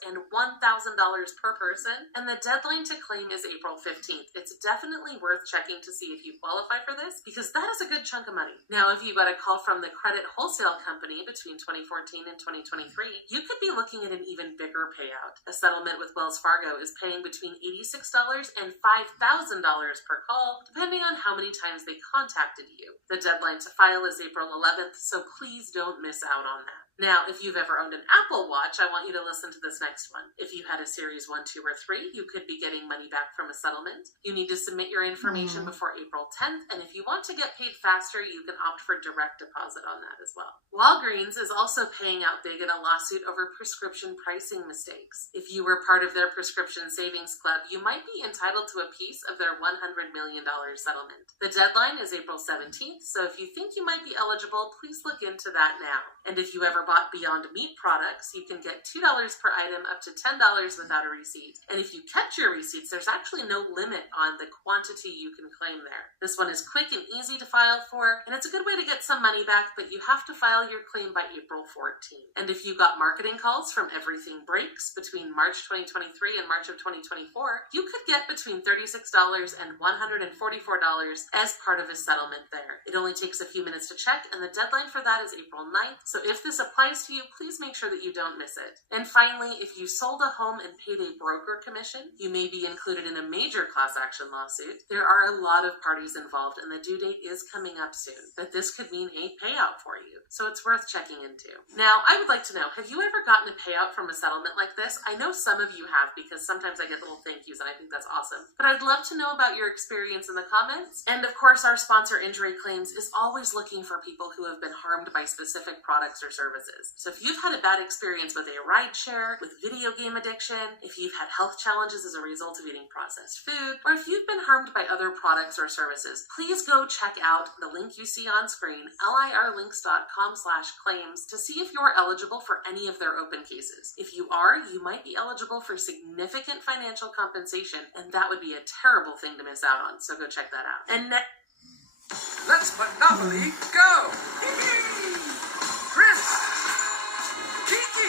and $1,000 per person, and the deadline to claim is April 15th. It's definitely worth checking to see if you qualify for this, because that is a good chunk of money. Now, if you got a call from the credit wholesale company between 2014 and 2023, you could be looking at an even bigger payout. A settlement with Wells Fargo is paying between $86 and $5,000 per call, depending on how many times they contacted you. The deadline to file is April 11th, so please don't miss out on that. Now, if you've ever owned an Apple Watch, I want you to listen to this next one. If you had a Series 1, 2, or 3, you could be getting money back from a settlement. You need to submit your information before April 10th, and if you want to get paid faster, you can opt for direct deposit on that as well. Walgreens is also paying out big in a lawsuit over prescription pricing mistakes. If you were part of their prescription savings club, you might be entitled to a piece of their $100 million settlement. The deadline is April 17th, so if you think you might be eligible, please look into that now. And if you ever bought Beyond Meat products, you can get $2 per item up to $10 without a receipt. And if you kept your receipts, there's actually no limit on the quantity you can claim there. This one is quick and easy to file for, and it's a good way to get some money back, but you have to file your claim by April 14th. And if you got marketing calls from Everything Breaks between March 2023 and March of 2024, you could get between $36 and $144 as part of a settlement there. It only takes a few minutes to check, and the deadline for that is April 9th, so if this applies to you, please make sure that you don't miss it. And finally, if you sold a home and paid a broker commission, you may be included in a major class action lawsuit. There are a lot of parties involved, and the due date is coming up soon, but this could mean a payout for you, so it's worth checking into. Now, I would like to know, have you ever gotten a payout from a settlement like this? I know some of you have, because sometimes I get little thank yous, and I think that's awesome. But I'd love to know about your experience in the comments. And of course, our sponsor, Injury Claims, is always looking for people who have been harmed by specific products or services. So if you've had a bad experience with a ride share, with video game addiction, if you've had health challenges as a result of eating processed food, or if you've been harmed by other products or services, please go check out the link you see on screen, lirlinks.com/claims, to see if you're eligible for any of their open cases. If you are, you might be eligible for significant financial compensation, and that would be a terrible thing to miss out on, so go check that out. And let's Monopoly go! Chris! Kiki!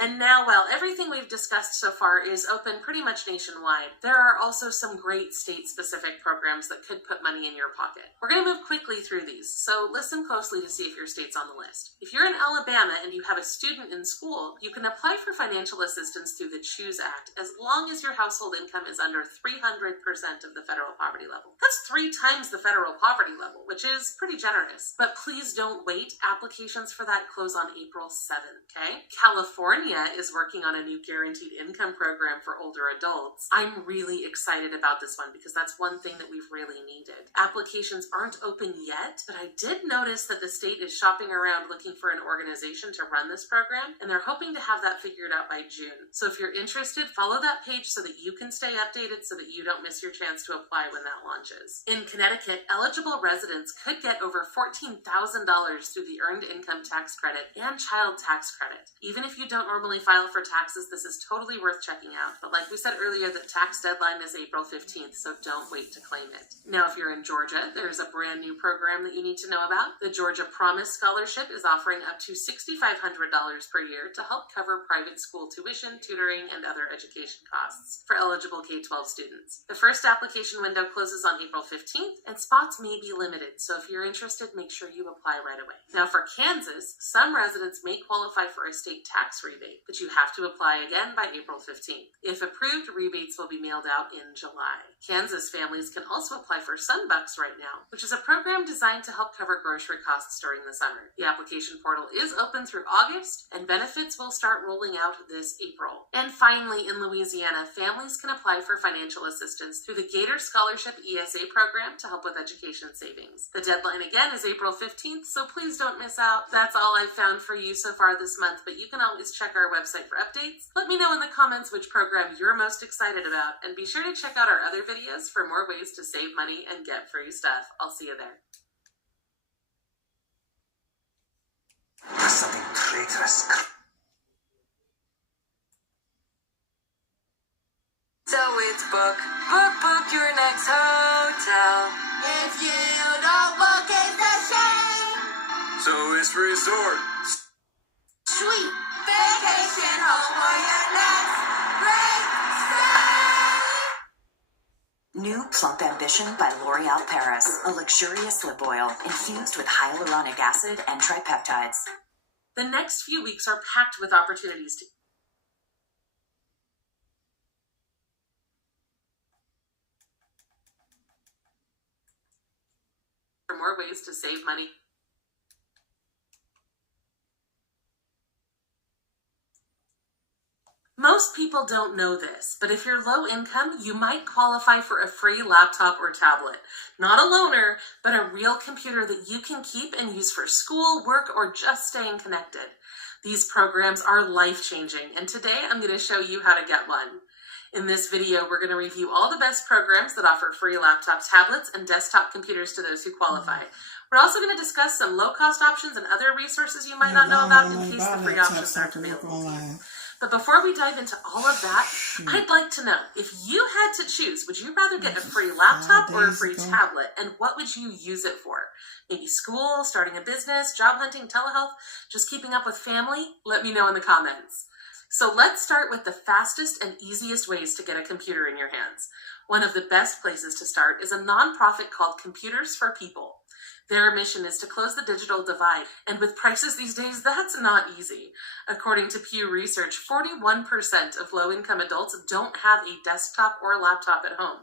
And now, while everything we've discussed so far is open pretty much nationwide, there are also some great state-specific programs that could put money in your pocket. We're going to move quickly through these, so listen closely to see if your state's on the list. If you're in Alabama and you have a student in school, you can apply for financial assistance through the CHOOSE Act as long as your household income is under 300% of the federal poverty level. That's 3 times the federal poverty level, which is pretty generous. But please don't wait. Applications for that close on April 7th, okay? California is working on a new guaranteed income program for older adults. I'm really excited about this one because that's one thing that we've really needed. Applications aren't open yet, but I did notice that the state is shopping around looking for an organization to run this program, and they're hoping to have that figured out by June. So if you're interested, follow that page so that you can stay updated so that you don't miss your chance to apply when that launches. In Connecticut, eligible residents could get over $14,000 through the Earned Income Tax Credit and Child Tax Credit. Even if you don't normally file for taxes, this is totally worth checking out. But like we said earlier, the tax deadline is April 15th, so don't wait to claim it. Now, if you're in Georgia, there's a brand new program that you need to know about. The Georgia Promise Scholarship is offering up to $6,500 per year to help cover private school tuition, tutoring, and other education costs for eligible K-12 students. The first application window closes on April 15th, and spots may be limited, so if you're interested, make sure you apply right away. Now, for Kansas, some residents may qualify for a state tax rebate. date, but you have to apply again by April 15th. If approved, rebates will be mailed out in July. Kansas families can also apply for Sunbucks right now, which is a program designed to help cover grocery costs during the summer. The application portal is open through August, and benefits will start rolling out this April. And finally, in Louisiana, families can apply for financial assistance through the Gator Scholarship ESA program to help with education savings. The deadline again is April 15th, so please don't miss out. That's all I've found for you so far this month, but you can always check our website for updates. Let me know in the comments which program you're most excited about, and be sure to check out our other videos for more ways to save money and get free stuff. I'll see you there. There's something traitorous. So it's book your next hotel. If you don't book, it's a shame. So it's resort. Sweet vacation home for your next great stay. New Plump Ambition by L'Oreal Paris, a luxurious lip oil infused with hyaluronic acid and tripeptides. The next few weeks are packed with opportunities to for more ways to save money. Most people don't know this, but if you're low income, you might qualify for a free laptop or tablet. Not a loaner, but a real computer that you can keep and use for school, work, or just staying connected. These programs are life-changing, and today I'm going to show you how to get one. In this video, we're going to review all the best programs that offer free laptops, tablets, and desktop computers to those who qualify. We're also going to discuss some low-cost options and other resources you might not know about in case the free options aren't available to you. But before we dive into all of that, I'd like to know, if you had to choose, would you rather get a free laptop or a free tablet? And what would you use it for? Maybe school, starting a business, job hunting, telehealth, just keeping up with family? Let me know in the comments. So let's start with the fastest and easiest ways to get a computer in your hands. One of the best places to start is a nonprofit called Computers for People. Their mission is to close the digital divide, and with prices these days, that's not easy. According to Pew Research, 41% of low-income adults don't have a desktop or laptop at home.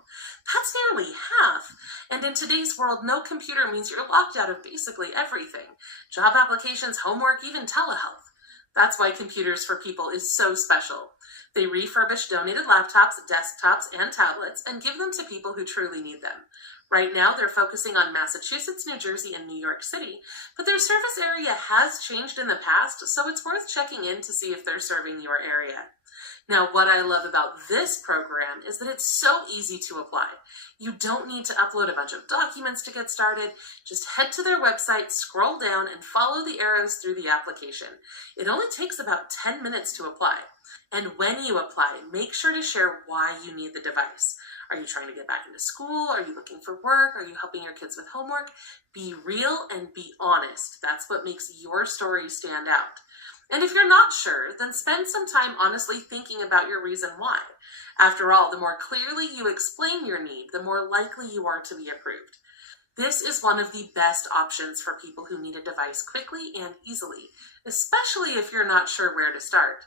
That's nearly half. And in today's world, no computer means you're locked out of basically everything. Job applications, homework, even telehealth. That's why Computers for People is so special. They refurbish donated laptops, desktops, and tablets and give them to people who truly need them. Right now, they're focusing on Massachusetts, New Jersey, and New York City, but their service area has changed in the past, so it's worth checking in to see if they're serving your area. Now, what I love about this program is that it's so easy to apply. You don't need to upload a bunch of documents to get started. Just head to their website, scroll down, and follow the arrows through the application. It only takes about 10 minutes to apply. And when you apply, make sure to share why you need the device. Are you trying to get back into school? Are you looking for work? Are you helping your kids with homework? Be real and be honest. That's what makes your story stand out. And if you're not sure, then spend some time honestly thinking about your reason why. After all, the more clearly you explain your need, the more likely you are to be approved. This is one of the best options for people who need a device quickly and easily, especially if you're not sure where to start.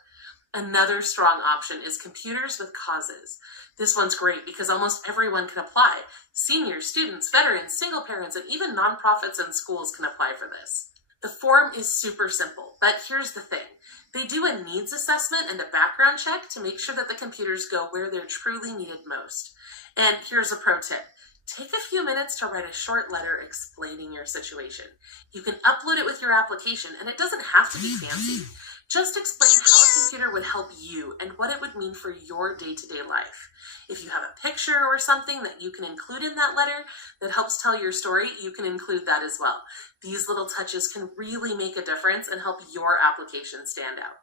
Another strong option is Computers with Causes. This one's great because almost everyone can apply. Seniors, students, veterans, single parents, and even nonprofits and schools can apply for this. The form is super simple, but here's the thing. They do a needs assessment and a background check to make sure that the computers go where they're truly needed most. And here's a pro tip. Take a few minutes to write a short letter explaining your situation. You can upload it with your application, and it doesn't have to be fancy. Just explain how a computer would help you and what it would mean for your day-to-day life. If you have a picture or something that you can include in that letter that helps tell your story, you can include that as well. These little touches can really make a difference and help your application stand out.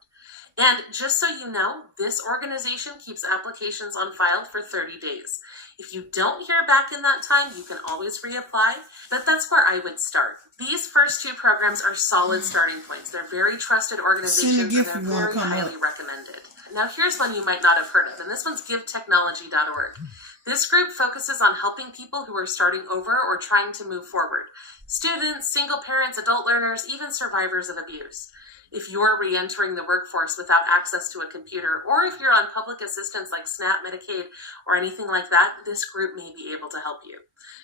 And just so you know, this organization keeps applications on file for 30 days. If you don't hear back in that time, you can always reapply, but that's where I would start. These first two programs are solid starting points. They're very trusted organizations and they're very highly recommended. Now here's one you might not have heard of, and this one's GiveTechnology.org. This group focuses on helping people who are starting over or trying to move forward. Students, single parents, adult learners, even survivors of abuse. If you're re-entering the workforce without access to a computer, or if you're on public assistance like SNAP, Medicaid, or anything like that, this group may be able to help you.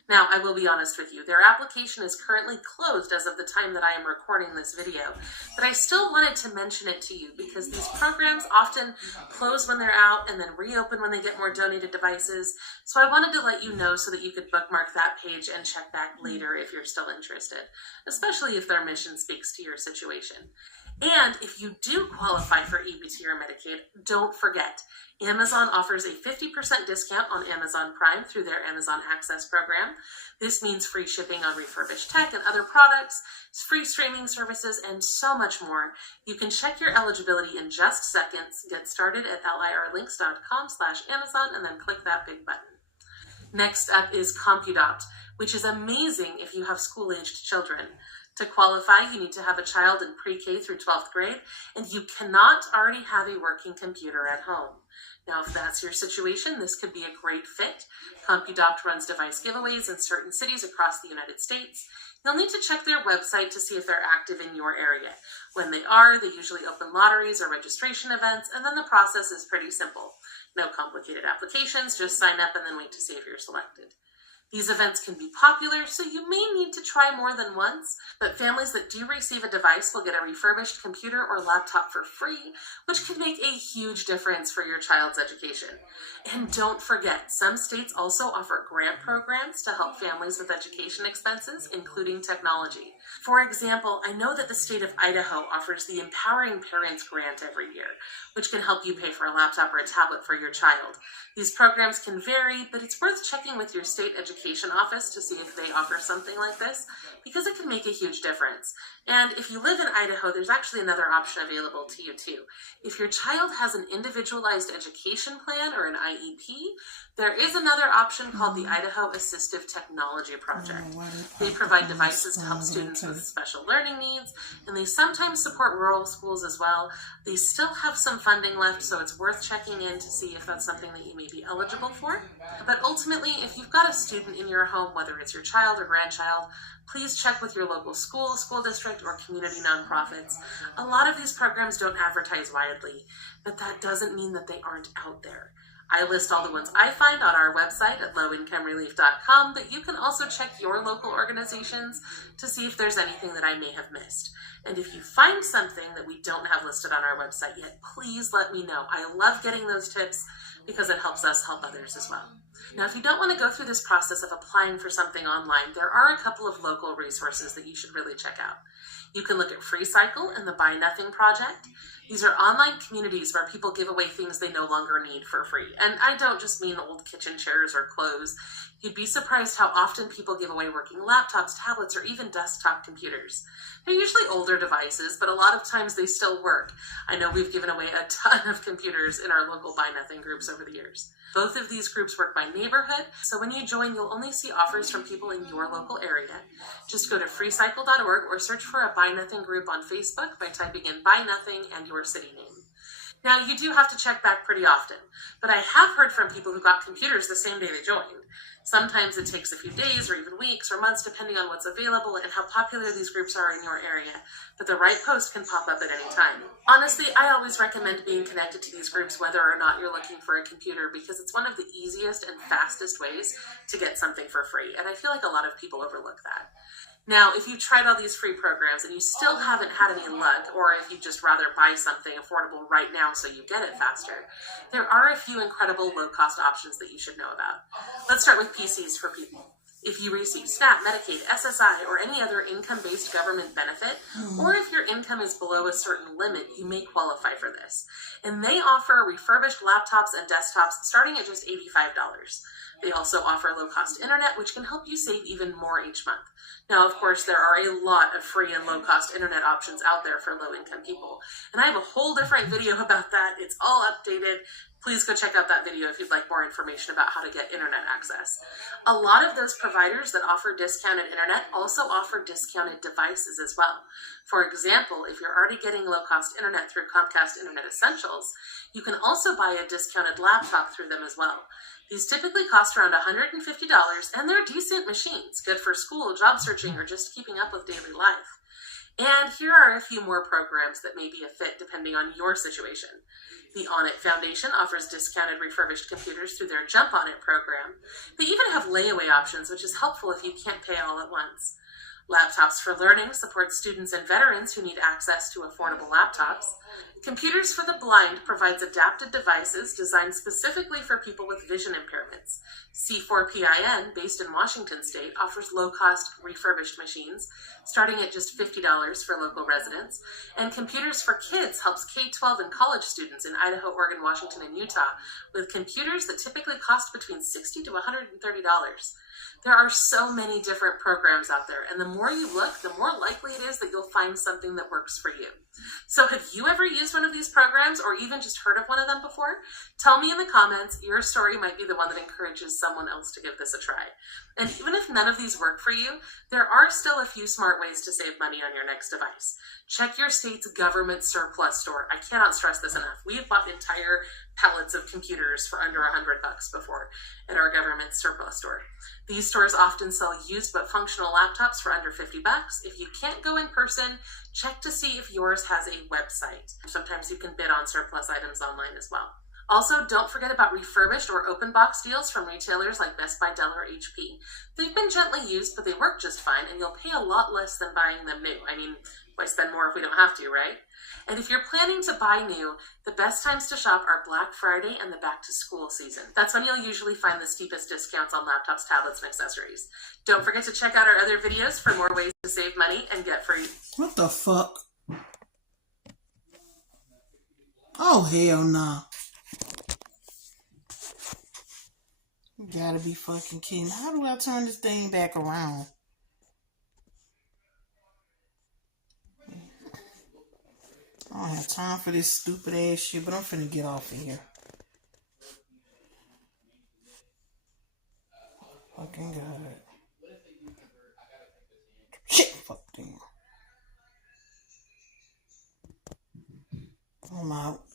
Now, I will be honest with you, their application is currently closed as of the time that I am recording this video, but I still wanted to mention it to you because these programs often close when they're out and then reopen when they get more donated devices. So I wanted to let you know so that you could bookmark that page and check back later if you're still interested, especially if their mission speaks to your situation. And if you do qualify for EBT or Medicaid, don't forget, Amazon offers a 50% discount on Amazon Prime through their Amazon Access program. This means free shipping on refurbished tech and other products, free streaming services, and so much more. You can check your eligibility in just seconds. Get started at lirlinks.com/Amazon and then click that big button. Next up is CompuDopt, which is amazing if you have school-aged children. To qualify, you need to have a child in pre-K through 12th grade, and you cannot already have a working computer at home. Now, if that's your situation, this could be a great fit. CompuDopt runs device giveaways in certain cities across the United States. You'll need to check their website to see if they're active in your area. When they are, they usually open lotteries or registration events, and then the process is pretty simple. No complicated applications, just sign up and then wait to see if you're selected. These events can be popular, so you may need to try more than once, but families that do receive a device will get a refurbished computer or laptop for free, which can make a huge difference for your child's education. And don't forget, some states also offer grant programs to help families with education expenses, including technology. For example, I know that the state of Idaho offers the Empowering Parents Grant every year, which can help you pay for a laptop or a tablet for your child. These programs can vary, but it's worth checking with your state education office to see if they offer something like this, because it can make a huge difference. And if you live in Idaho, there's actually another option available to you too. If your child has an individualized education plan or an IEP, there is another option called the Idaho Assistive Technology Project. They provide devices to help students with special learning needs, and they sometimes support rural schools as well. They still have some funding left, so it's worth checking in to see if that's something that you may be eligible for. But ultimately, if you've got a student in your home, whether it's your child or grandchild, please check with your local school, school district, or community nonprofits. A lot of these programs don't advertise widely, but that doesn't mean that they aren't out there. I list all the ones I find on our website at lowincomerelief.com, but you can also check your local organizations to see if there's anything that I may have missed. And if you find something that we don't have listed on our website yet, please let me know. I love getting those tips because it helps us help others as well. Now, if you don't want to go through this process of applying for something online, there are a couple of local resources that you should really check out. You can look at FreeCycle and the Buy Nothing Project. These are online communities where people give away things they no longer need for free. And I don't just mean old kitchen chairs or clothes. You'd be surprised how often people give away working laptops, tablets, or even desktop computers. They're usually older devices, but a lot of times they still work. I know we've given away a ton of computers in our local Buy Nothing groups over the years. Both of these groups work by neighborhood, so when you join, you'll only see offers from people in your local area. Just go to freecycle.org or search for a Buy Nothing group on Facebook by typing in Buy Nothing and your city name. Now, you do have to check back pretty often, but I have heard from people who got computers the same day they joined. Sometimes it takes a few days or even weeks or months depending on what's available and how popular these groups are in your area, but the right post can pop up at any time. Honestly, I always recommend being connected to these groups whether or not you're looking for a computer because it's one of the easiest and fastest ways to get something for free, and I feel like a lot of people overlook that. Now, if you've tried all these free programs and you still haven't had any luck, or if you'd just rather buy something affordable right now so you get it faster, there are a few incredible low-cost options that you should know about. Let's start with PCs for people. If you receive SNAP, Medicaid, SSI, or any other income-based government benefit, or if your income is below a certain limit, you may qualify for this. And they offer refurbished laptops and desktops starting at just $85. They also offer low-cost internet, which can help you save even more each month. Now, of course, there are a lot of free and low-cost internet options out there for low-income people, and I have a whole different video about that. It's all updated. Please go check out that video if you'd like more information about how to get internet access. A lot of those providers that offer discounted internet also offer discounted devices as well. For example, if you're already getting low-cost internet through Comcast Internet Essentials, you can also buy a discounted laptop through them as well. These typically cost around $150, and they're decent machines, good for school, job searching, or just keeping up with daily life. And here are a few more programs that may be a fit depending on your situation. The Onnit Foundation offers discounted refurbished computers through their Jump On It program. They even have layaway options, which is helpful if you can't pay all at once. Laptops for Learning supports students and veterans who need access to affordable laptops. Computers for the Blind provides adapted devices designed specifically for people with vision impairments. C4PIN, based in Washington State, offers low-cost refurbished machines, starting at just $50 for local residents. And Computers for Kids helps K-12 and college students in Idaho, Oregon, Washington, and Utah with computers that typically cost between $60 to $130. There are so many different programs out there, and the more you look, the more likely it is that you'll find something that works for you. So have you ever used one of these programs or even just heard of one of them before? Tell me in the comments. Your story might be the one that encourages someone else to give this a try. And even if none of these work for you, there are still a few smart ways to save money on your next device. Check your state's government surplus store. I cannot stress this enough. We have bought entire pallets of computers for under $100 before at our government surplus store. These stores often sell used but functional laptops for under $50. If you can't go in person, check to see if yours has a website. Sometimes you can bid on surplus items online as well. Also, don't forget about refurbished or open box deals from retailers like Best Buy, Dell, or HP. They've been gently used, but they work just fine, and you'll pay a lot less than buying them new. I mean, why spend more if we don't have to, right? And if you're planning to buy new, the best times to shop are Black Friday and the back to school season. That's when you'll usually find the steepest discounts on laptops, tablets, and accessories. Don't forget to check out our other videos for more ways to save money and get free. What the fuck? Oh, hell nah. You gotta be fucking kidding. How do I turn this thing back around? I don't have time for this stupid ass shit, but I'm finna get off of here. Fucking God. Shit, fuck damn. I'm out.